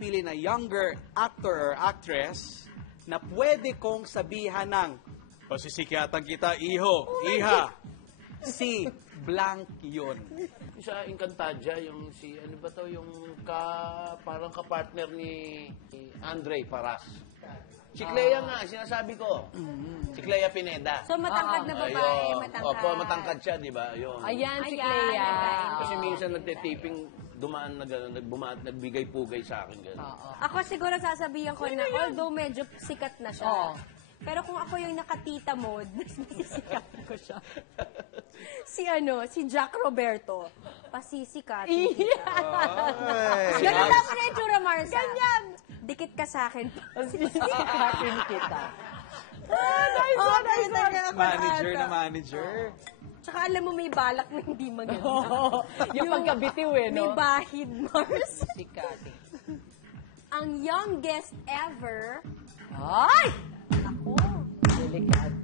pili na younger actor or actress na pwede kong sabihan ng pasisikatan kita, iho, iha. Si blank yun. Sa Encantadia, yung si, ano ba to, yung parang kapartner ni Andre Paras. Si Clea nga, sinasabi ko. Si Clea Pineda. So, matangkad na babae, matangkad. Opo, matangkad siya, di ba? Yun. Ayan, si Ayan, Clea. Kasi minsan nagtitiping, dumaan na gano'n, nagbigay-pugay sa akin gano'n. Ako siguro sasabihan ko na, although medyo sikat na siya. Oo. Pero kung ako yung nakatita mode, mas masisikat ko siya. Si Jack Roberto. Pasisikat. Ganun lang pala yung tsura, Marsa. Ganyan. Dikit ka sa akin. Sisikatin kita. Manager na manager. Tsaka alam mo, may balak na hindi maganda. Yung pagkabitiw eh, May no? bahid, Mars. Sikatin. Ang youngest ever. Ay! Ako. Delikado.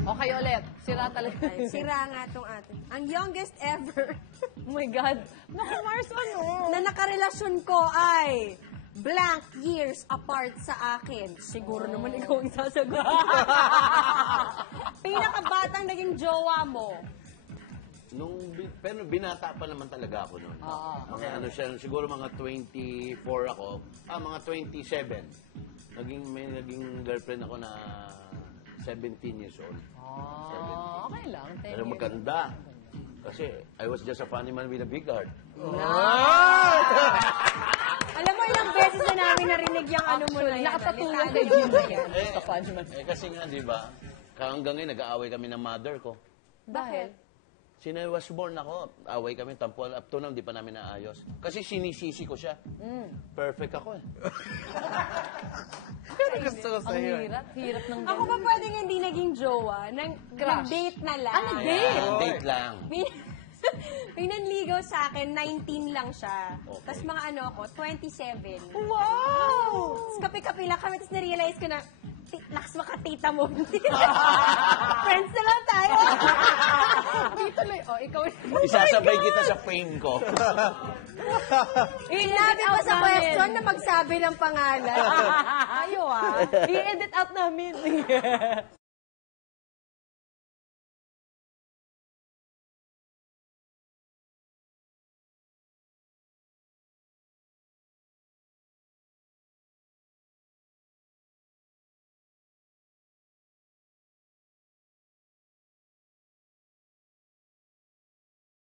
Okay ulit. Sira talaga. Sira nga tong atin. Ang youngest ever Oh my God. Naku, Mars, ano? na nakarelasyon ko ay blank years apart sa akin. Siguro naman ikaw ang sasagot. Pinakabatang naging jowa mo. Pero binata pa naman talaga ako noon. Mga ano siya, siguro mga 24 ako, mga 27. May naging girlfriend ako na 17 years old. Okay lang. 10 Pero years. maganda. Kasi I was just a funny man with a big heart. Alam mo, ilang beses na namin narinig yung ano mo na yan. Nakatulong kay Jim na yan. Sa Fudgeman. Kasi nga, di ba, hanggang ngayon nag-aaway kami ng mother ko. Dahil? Sino was born ako, away kami, tampuan, up to now, di pa namin naayos. Kasi sinisisi ko siya. Perfect ako eh. Pero gusto ko Ang sa'yo. hirap ng Ako ba pwedeng hindi naging jowa? Nag-date na lang. date? Date lang. May nanligaw sa akin, 19 lang siya. Tapos mga ano ako, 27. Wow! Tapos kape-kape lang kami, tapos na-realize ko na, laks makatita mo. Friends na lang tayo. Dito lang. Oh, ikaw. Isasabay kita sa fame ko. Sinabi pa sa question na magsabi ng pangalan. Ayo ah. I-edit out namin.